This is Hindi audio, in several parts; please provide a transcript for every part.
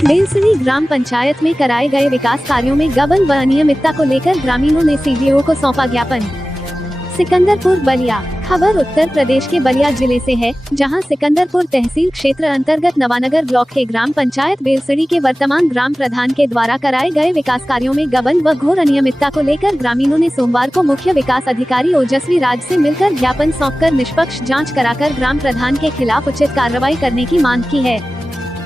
बेलसरी ग्राम पंचायत में कराए गए विकास कार्यों में गबन व अनियमितता को लेकर ग्रामीणों ने सीडीओ को सौंपा ज्ञापन। सिकंदरपुर बलिया। खबर उत्तर प्रदेश के बलिया जिले से है, जहां सिकंदरपुर तहसील क्षेत्र अंतर्गत नवानगर ब्लॉक के ग्राम पंचायत बेलसरी के वर्तमान ग्राम प्रधान के द्वारा कराए गए विकास कार्यों में गबन व घोर अनियमितता को लेकर ग्रामीणों ने सोमवार को मुख्य विकास अधिकारी ओजस्वी राज से मिलकर ज्ञापन सौंपकर निष्पक्ष जाँच कराकर ग्राम प्रधान के खिलाफ उचित कार्रवाई करने की मांग की है।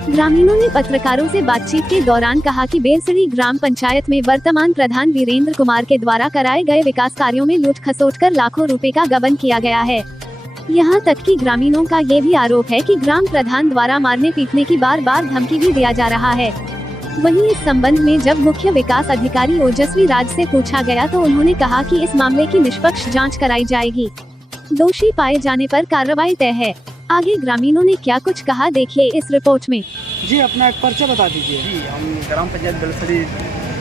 ग्रामीणों ने पत्रकारों से बातचीत के दौरान कहा कि बेलसरी ग्राम पंचायत में वर्तमान प्रधान वीरेंद्र कुमार के द्वारा कराए गए विकास कार्यों में लूट खसोट कर लाखों रुपए का गबन किया गया है। यहां तक कि ग्रामीणों का ये भी आरोप है कि ग्राम प्रधान द्वारा मारने पीटने की बार बार धमकी भी दिया जा रहा है। वहीं इस संबंध में जब मुख्य विकास अधिकारी ओजस्वी राज से पूछा गया तो उन्होंने कहा कि इस मामले की निष्पक्ष जाँच कराई जाएगी। दोषी पाए जाने पर कार्रवाई तय है। आगे ग्रामीणों ने क्या कुछ कहा, देखिए इस रिपोर्ट में। जी, अपना एक परिचय बता दीजिए। जी, हम ग्राम पंचायत बेलसरी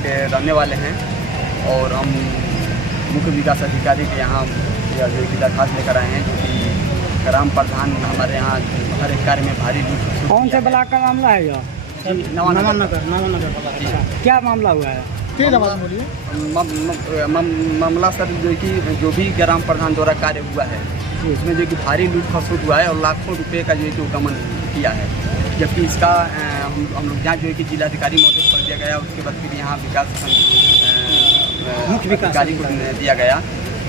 के रहने वाले हैं और हम मुख्य विकास अधिकारी के यहाँ जो कि दरखास्त लेकर आए हैं, जो कि ग्राम प्रधान हमारे यहाँ हर एक कार्य में भारी लूट। कौन से ब्लॉक का मामला है यह? नवानगर। क्या मामला हुआ है? मामला सर जो भी ग्राम प्रधान द्वारा कार्य हुआ है उसमें जो कि भारी लूट खसोट हुआ है और लाखों रुपए का जो है कि गमन किया है। जबकि इसका हम लोग जाँच जो है कि जिलाधिकारी महोदय कर दिया गया, उसके बाद फिर यहाँ विकास मुख्य अधिकारी को दिया गया,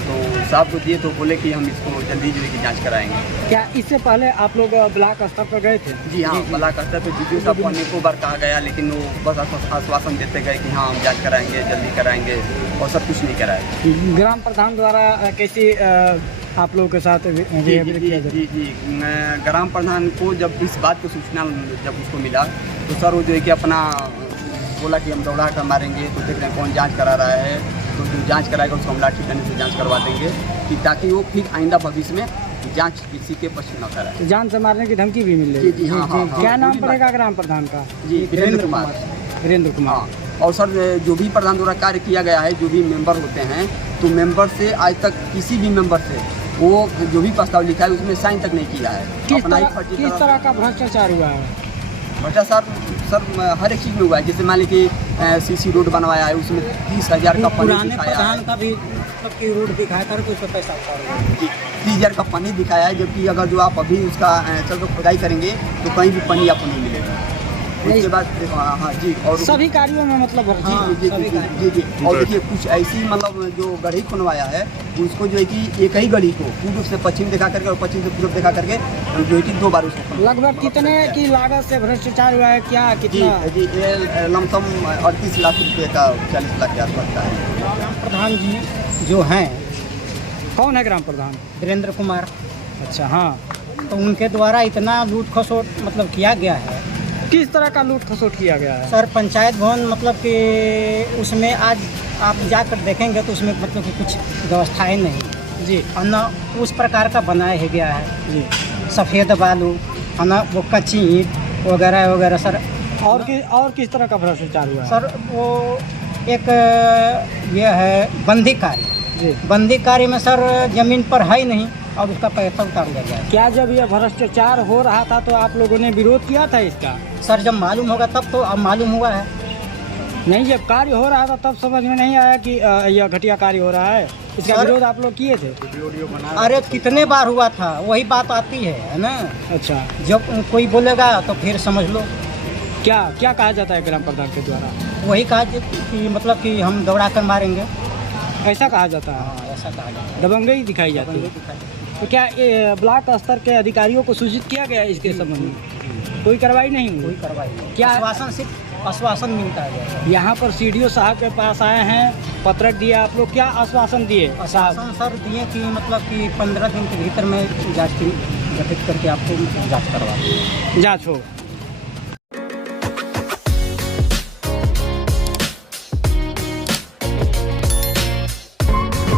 तो साहब को दिए तो बोले कि हम इसको जल्दी जो है कि जाँच कराएंगे। क्या इससे पहले आप लोग ब्लॉक स्तर पर गए थे? जी हाँ, ब्लॉक स्तर पर DPO साहब को अनेकों बार कहा गया, लेकिन वो बस आश्वासन देते गए कि हाँ हम जाँच कराएंगे, जल्दी कराएंगे, और सब कुछ नहीं कराया। ग्राम प्रधान द्वारा कैसी आप लोगों के साथ जी, ग्राम प्रधान को जब इस बात की सूचना जब उसको मिला तो सर वो जो है कि अपना बोला कि हम दौड़ा कर मारेंगे, तो देख रहे हैं कौन जांच करा रहा है, तो जो जांच कराएगा उसको हम लाठी डंडे से जांच करवा देंगे कि ताकि वो फिर आइंदा भविष्य में जांच किसी के पक्ष न कराए। तो जान से मारने की धमकी भी मिल रही है? जी हाँ। क्या नाम पड़ेगा ग्राम प्रधान का? जी, वीरेंद्र कुमार। हाँ, और सर जो भी प्रधान द्वारा कार्य किया गया है, जो भी मेंबर होते हैं, तो मेंबर से आज तक किसी भी मेंबर से वो जो भी प्रस्ताव लिखा है उसमें साइन तक नहीं किया है। किस तरह का भ्रष्टाचार हुआ है? भ्रष्टाचार सर हर एक चीज़ में हुआ है। जैसे मान लीजिए CC रोड बनवाया है, उसमें 30,000 का पुराने प्रधान का भी मतलब कि रोड दिखाया था, उसका पैसा 30,000 का पानी दिखाया है, जबकि अगर जो आप अभी उसका चल खुदाई करेंगे तो कहीं भी पानी आपको नहीं मिलेगा। उसके बाद हाँ जी, और सभी कार्यों में मतलब जी। और देखिए कुछ ऐसी मतलब जो गढ़ी खुनवाया है उसको जो है कि एक ही गढ़ी को पूर्व से पश्चिम दिखा करके और पश्चिम से पूर्व दिखा करके जो है कि 2 बार उसको। लगभग कितने की लागत से भ्रष्टाचार हुआ है? क्या कितना? जी, ये लमसम 38 लाख रुपये का 40 लाख के आसपास का है। ग्राम प्रधान जी जो हैं, कौन है ग्राम प्रधान? वीरेंद्र कुमार। अच्छा, हाँ। तो उनके द्वारा इतना लूट खसोट मतलब किया गया है। किस तरह का लूट खसोट किया गया है? सर पंचायत भवन मतलब कि उसमें आज आप जाकर देखेंगे तो उसमें मतलब कि कुछ व्यवस्थाएं नहीं जी, और न उस प्रकार का बनाया गया है जी। सफ़ेद बालू और न वो कच्ची ईंट वगैरह वगैरह सर। और किस तरह का भ्रष्टाचार हुआ है? सर वो एक ये है बंदी कार्य जी। बंदी कार्य में सर ज़मीन पर है ही नहीं और उसका पैसा उतार लिया गया। क्या जब यह भ्रष्टाचार हो रहा था तो आप लोगों ने विरोध किया था इसका? सर जब मालूम होगा तब तो अब मालूम हुआ है। नहीं, जब कार्य हो रहा था तब समझ में नहीं आया कि यह घटिया कार्य हो रहा है, इसका विरोध आप लोग किए थे? अरे कितने बार हुआ था, वही बात आती है ना। अच्छा, जब कोई बोलेगा तो फिर समझ लो। क्या कहा जाता है ग्राम प्रधान के द्वारा? वही कहा कि मतलब कि हम दौड़ा कर मारेंगे, ऐसा कहा जाता है? हाँ, ऐसा कहा जाता है। दबंगई दिखाई जाती है। तो क्या ये ब्लॉक स्तर के अधिकारियों को सूचित किया गया इसके संबंध में? कोई कार्रवाई नहीं हुई? कोई कार्रवाई नहीं। क्या आश्वासन सिर्फ आश्वासन मिलता है। यहाँ पर CDO साहब के पास आए हैं, पत्रक दिया, आप लोग क्या आश्वासन दिए? आश्वासन सर दिए कि मतलब कि 15 दिन के भीतर में जांच की गठित करके आपको जांच करवा जाँच हो।